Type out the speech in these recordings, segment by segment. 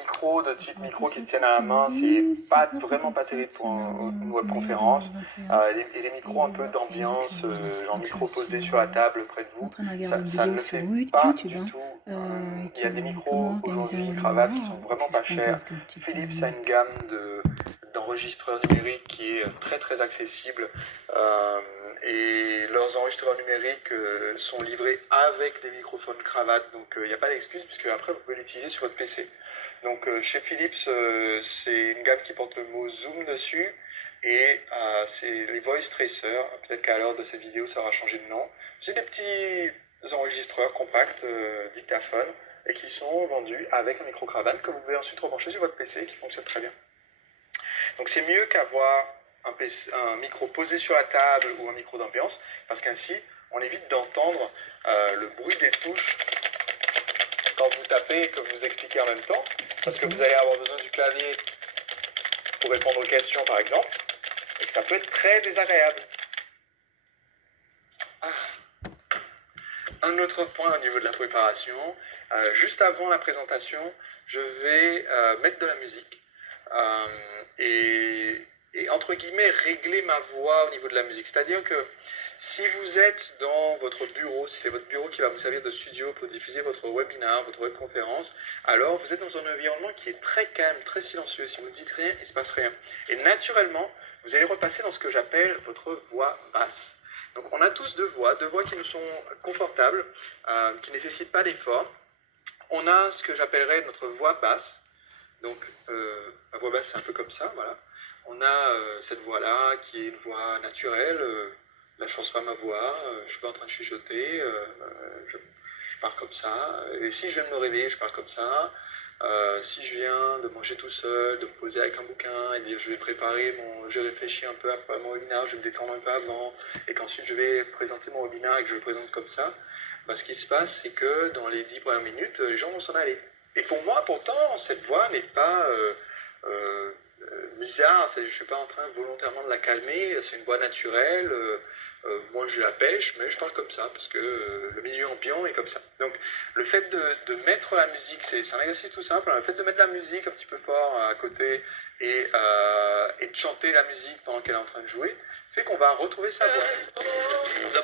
micros de type Bonjour à micro tous qui et se à tiennent à toutes, la c'est main, c'est Lily, pas vraiment pas terrible 16h57 pour ce mardi une 11 mai webconférence. 2021. Les micros un Et peu ouais, et donc d'ambiance, voilà, genre donc je micro suis posé sur la table près de en vous, train de regarder une ça ne vidéo le sur fait pas YouTube, du hein, tout. Il y a des comment micros organiser un aujourd'hui, cravate, qui webinaire, sont et vraiment puis je pas prends chers. quelques petites Philips a une notes. gamme d'enregistreurs numériques qui est très très accessible. Et leurs enregistreurs numériques sont livrés avec des microphones cravate, donc il n'y a pas d'excuse puisque après vous pouvez l'utiliser sur votre PC. Donc chez Philips, c'est une gamme qui porte le mot Zoom dessus et c'est les Voice Tracer. Peut-être qu'à l'heure de cette vidéo ça aura changé de nom. C'est des petits enregistreurs compacts, dictaphones, et qui sont vendus avec un micro-cravate que vous pouvez ensuite rebrancher sur votre PC et qui fonctionne très bien. Donc c'est mieux qu'avoir un micro posé sur la table ou un micro d'ambiance, parce qu'ainsi on évite d'entendre le bruit des touches quand vous tapez et que vous expliquez en même temps, parce que vous allez avoir besoin du clavier pour répondre aux questions par exemple, et que ça peut être très désagréable. Un autre point au niveau de la préparation, juste avant la présentation, je vais mettre de la musique et entre guillemets régler ma voix au niveau de la musique. C'est-à-dire que si vous êtes dans votre bureau, si c'est votre bureau qui va vous servir de studio pour diffuser votre webinaire, votre webconférence, alors vous êtes dans un environnement qui est très calme, très silencieux. Si vous ne dites rien, il ne se passe rien. Et naturellement, vous allez repasser dans ce que j'appelle votre voix basse. Donc on a tous deux voix qui nous sont confortables, qui ne nécessitent pas d'effort. On a ce que j'appellerais notre voix basse. Donc ma voix basse c'est un peu comme ça, voilà. On a cette voix-là qui est une voix naturelle. Là je ne force pas ma voix, je ne suis pas en train de chuchoter, je parle comme ça. Et si je viens de me réveiller, je parle comme ça. Si je viens de manger tout seul, de me poser avec un bouquin et dire je vais je réfléchis un peu à mon webinaire, je vais me détendre un peu avant, et qu'ensuite je vais présenter mon webinaire et que je le présente comme ça, bah, ce qui se passe c'est que dans les 10 premières minutes, les gens vont s'en aller. Et pour moi, pourtant, cette voix n'est pas bizarre, je ne suis pas en train volontairement de la calmer, c'est une voix naturelle. Moi je la pêche, mais je parle comme ça, parce que le milieu ambiant est comme ça. Donc le fait de mettre la musique, c'est un exercice tout simple, le fait de mettre la musique un petit peu fort à côté et de chanter la musique pendant qu'elle est en train de jouer, fait qu'on va retrouver sa voix. Je vais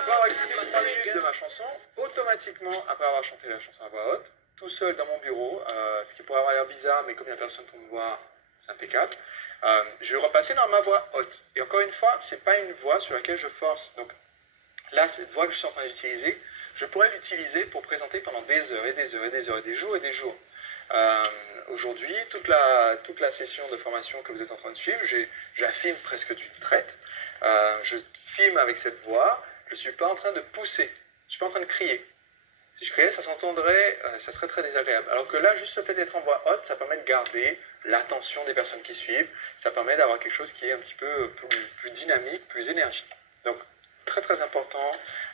pouvoir écouter 3 minutes de ma chanson, automatiquement, après avoir chanté la chanson à voix haute, tout seul dans mon bureau, ce qui pourrait avoir l'air bizarre, mais comme il n'y a personne pour me voir, c'est impeccable. Je vais repasser dans ma voix haute. Et encore une fois, ce n'est pas une voix sur laquelle je force. Donc là, cette voix que je suis en train d'utiliser, je pourrais l'utiliser pour présenter pendant des heures et des heures et des heures et des jours et des jours. Aujourd'hui, toute la session de formation que vous êtes en train de suivre, je la filme presque d'une traite. Je filme avec cette voix, je ne suis pas en train de pousser, je ne suis pas en train de crier. Si je criais, ça s'entendrait, ça serait très désagréable. Alors que là, juste le fait d'être en voix haute, ça permet de garder l'attention des personnes qui suivent, ça permet d'avoir quelque chose qui est un petit peu plus dynamique, plus énergique. Donc, très très important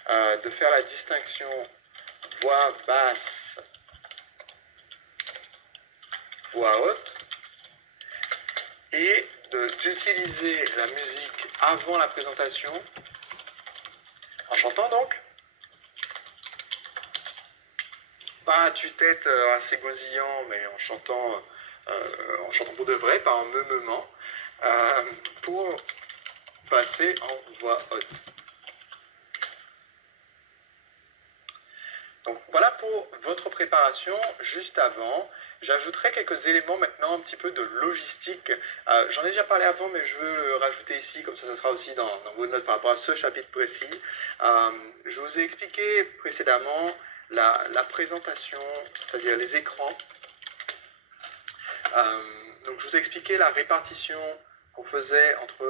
de faire la distinction voix basse, voix haute, et d'utiliser la musique avant la présentation, en chantant donc. Pas à tue-tête assez gausillant, mais en chantant pour de vrai, pas en meumement, pour passer en voix haute. Donc voilà pour votre préparation juste avant. J'ajouterai quelques éléments maintenant un petit peu de logistique. J'en ai déjà parlé avant, mais je veux le rajouter ici, comme ça sera aussi dans vos notes par rapport à ce chapitre précis. Je vous ai expliqué précédemment la présentation, c'est-à-dire les écrans. Donc je vous ai expliqué la répartition qu'on faisait entre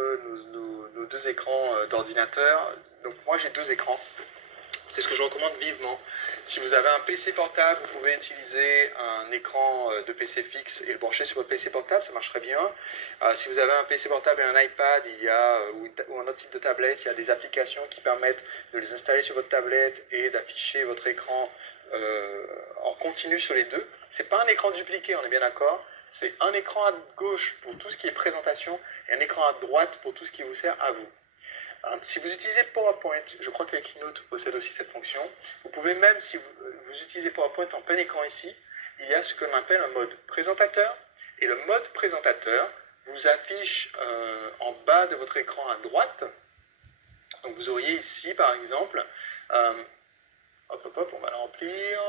nos deux écrans d'ordinateur. Donc moi j'ai 2 écrans. C'est ce que je recommande vivement. Si vous avez un PC portable, vous pouvez utiliser un écran de PC fixe et le brancher sur votre PC portable, ça marcherait bien. Si vous avez un PC portable et un iPad ou un autre type de tablette, il y a des applications qui permettent de les installer sur votre tablette et d'afficher votre écran en continu sur les deux. Ce n'est pas un écran dupliqué, on est bien d'accord. C'est un écran à gauche pour tout ce qui est présentation et un écran à droite pour tout ce qui vous sert à vous. Si vous utilisez PowerPoint, je crois que Keynote possède aussi cette fonction, vous pouvez même, si vous utilisez PowerPoint en plein écran ici, il y a ce que l'on appelle un mode présentateur. Et le mode présentateur vous affiche en bas de votre écran à droite. Donc vous auriez ici par exemple, on va le remplir.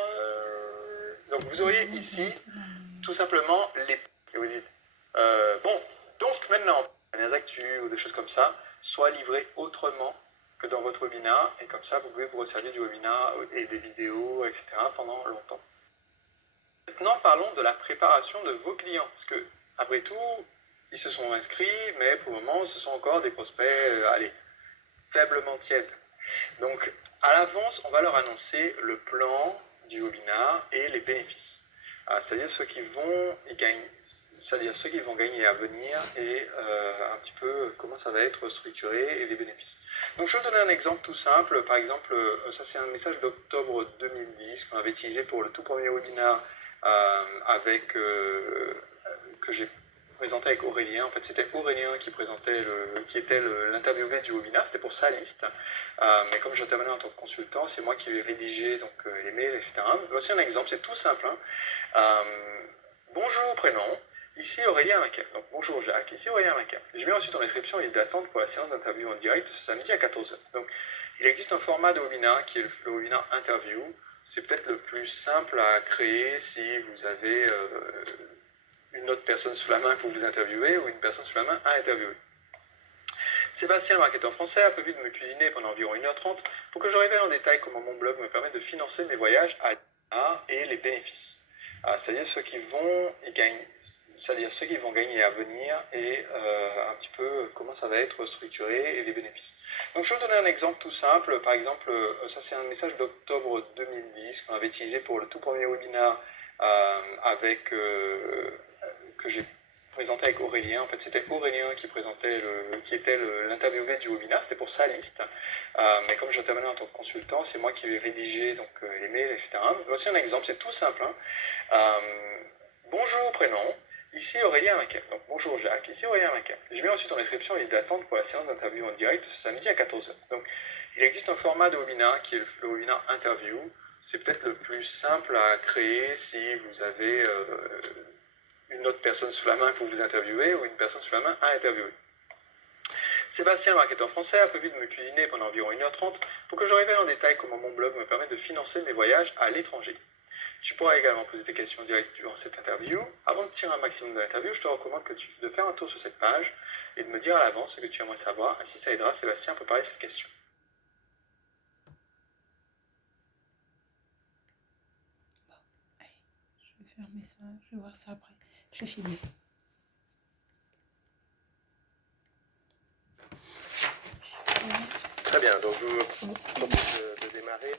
Donc vous auriez ici tout simplement les... Et vous dites, bon, donc maintenant, les actus ou des choses comme ça, soient livrées autrement que dans votre webinar, et comme ça vous pouvez vous resservir du webinar et des vidéos, etc. pendant longtemps. Maintenant, parlons de la préparation de vos clients, parce que, après tout, ils se sont inscrits, mais pour le moment, ce sont encore des prospects, faiblement tièdes. Donc, à l'avance, on va leur annoncer le plan du webinar et les bénéfices. C'est-à-dire ceux qui vont gagner à venir et un petit peu comment ça va être structuré et les bénéfices. Donc je vais vous donner un exemple tout simple. Par exemple, ça c'est un message d'octobre 2010 qu'on avait utilisé pour le tout premier webinar que j'ai présenté avec Aurélien. En fait, c'était Aurélien qui était l'interviewé du webinaire. C'était pour sa liste. Mais comme j'intervenais en tant que consultant, c'est moi qui ai rédigé donc, les mails, etc. Voici un exemple, c'est tout simple. Bonjour, prénom. Ici Aurélien Maquet. Donc bonjour Jacques, ici Aurélien Maquet. J'ai bien reçu ton inscription et d'attente pour la séance d'interview en direct ce samedi à 14h. Donc il existe un format de webinaire qui est le webinaire interview. C'est peut-être le plus simple à créer si vous avez une autre personne sous la main pour vous interviewer ou une personne sous la main à interviewer. Sébastien, le marketeur français, a prévu de me cuisiner pendant environ 1h30 pour que je révèle en détail comment mon blog me permet de financer mes voyages à et les bénéfices. C'est-à-dire ceux qui vont gagner à venir et un petit peu comment ça va être structuré et les bénéfices. Donc je vais vous donner un exemple tout simple. Par exemple, ça c'est un message d'octobre 2010 qu'on avait utilisé pour le tout premier webinaire que j'ai présenté avec Aurélien. En fait, c'était Aurélien qui était l'interviewé du webinaire. C'était pour sa liste. Mais comme j'intervenais en tant que consultant, c'est moi qui ai rédigé donc, les mails, etc. Voici un exemple, c'est tout simple. Bonjour, prénom. Ici Aurélien Maquet. Donc bonjour Jacques, ici Aurélien Maquet. J'ai bien reçu ton inscription et d'attente pour la séance d'interview en direct ce samedi à 14h. Donc il existe un format de webinaire qui est le webinaire interview. C'est peut-être le plus simple à créer si vous avez une autre personne sous la main pour vous interviewer ou une personne sous la main à interviewer. Sébastien, le marketeur français, a prévu de me cuisiner pendant environ 1h30 pour que je révèle en détail comment mon blog me permet de financer mes voyages à l'étranger. Tu pourras également poser tes questions directes durant cette interview. Avant de tirer un maximum de l'interview, je te recommande de faire un tour sur cette page et de me dire à l'avance ce que tu aimerais savoir. Ainsi, ça aidera Sébastien à préparer cette question. Bon, allez, je vais fermer ça, je vais voir ça après. Je vais filmer. Très bien, donc je vous propose de démarrer.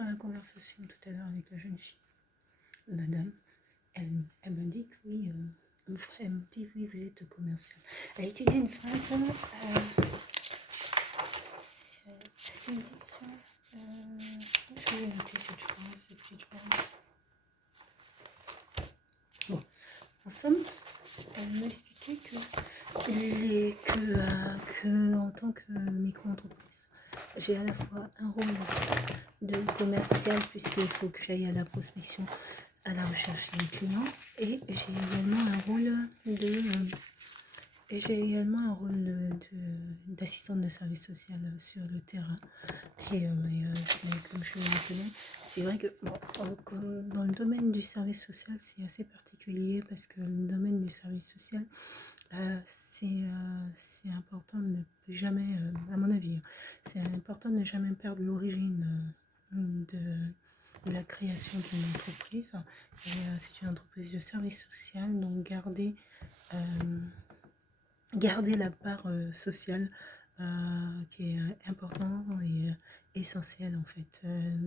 dans la conversation tout à l'heure avec la jeune fille, la dame, elle me dit que oui, elle me dit oui, vous êtes commercial. Elle a étudié une phrase, qu'est-ce qu'elle me dit déjà je vais noter cette petite phrase. Bon, en somme, elle m'a expliqué que en tant que micro-entreprise, j'ai à la fois un rôle de commercial puisqu'il faut que j'aille à la prospection, à la recherche des clients, et j'ai également un rôle d'assistante de service social sur le terrain. Et comme je le rappelais, c'est vrai que dans le domaine du service social, c'est assez particulier parce que le domaine du service social, c'est important de ne jamais, à mon avis, c'est important de ne jamais perdre l'origine de la création d'une entreprise. Et c'est une entreprise de service social, donc garder la part sociale qui est important et essentielle en fait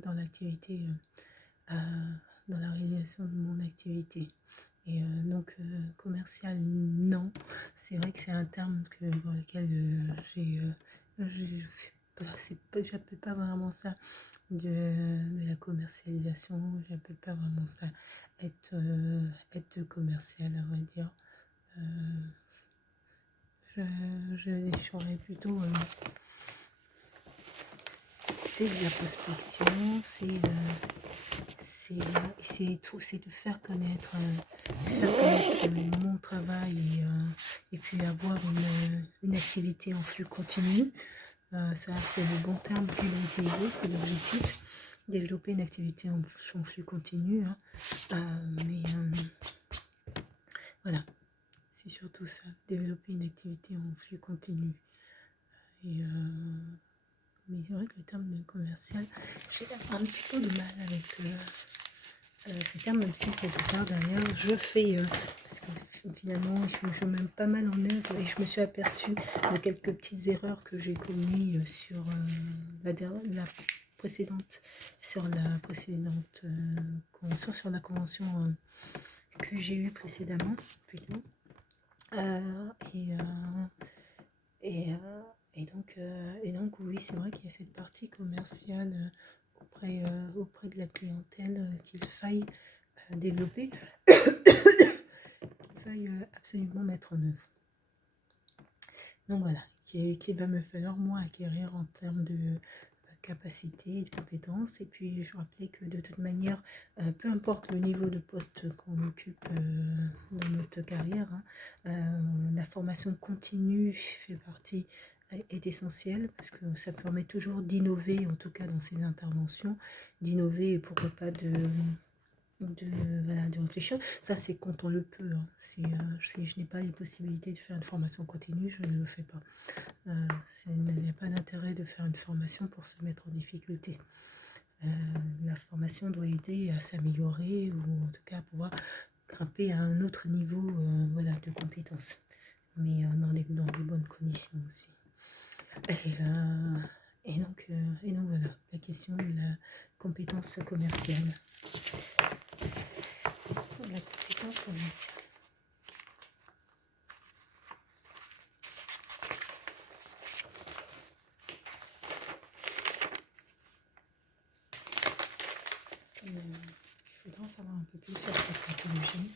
dans l'activité, dans la réalisation de mon activité. Et donc commercial, non. C'est vrai que c'est un terme pour lequel j'appelle pas vraiment ça de la commercialisation, j'appelle pas vraiment ça être commercial, à vrai dire. Je saurais plutôt c'est de la prospection, c'est de faire connaître mon travail et puis avoir une activité en flux continu. Ça, c'est le bon terme qu'il a utilisé, c'est l'objectif. Développer une activité en flux continu. Voilà, c'est surtout ça, développer une activité en flux continu. Et mais c'est vrai que le terme de commercial, j'ai un petit peu de mal avec ce terme, même si quelque part derrière, je fais, parce que finalement, je mets pas mal en œuvre et je me suis aperçue de quelques petites erreurs que j'ai commises sur la précédente convention, sur la convention que j'ai eue précédemment, plutôt. Et donc oui, c'est vrai qu'il y a cette partie commerciale auprès de la clientèle qu'il faille développer, qu'il faille absolument mettre en œuvre. Donc voilà, qu'il va me falloir moi acquérir en termes de capacité et de compétences. Et puis je rappelais que de toute manière, peu importe le niveau de poste qu'on occupe dans notre carrière, la formation continue est essentielle parce que ça permet toujours d'innover, en tout cas dans ces interventions, d'innover et pourquoi pas de réfléchir. Ça, c'est quand on le peut. Si je n'ai pas les possibilités de faire une formation continue, je ne le fais pas. Il n'y a pas d'intérêt de faire une formation pour se mettre en difficulté. La formation doit aider à s'améliorer ou en tout cas à pouvoir grimper à un autre niveau de compétences. Mais dans des bonnes conditions aussi. Et donc voilà, la question de la compétence commerciale. La compétence commerciale. Il faudra en savoir un peu plus sur cette pathologie.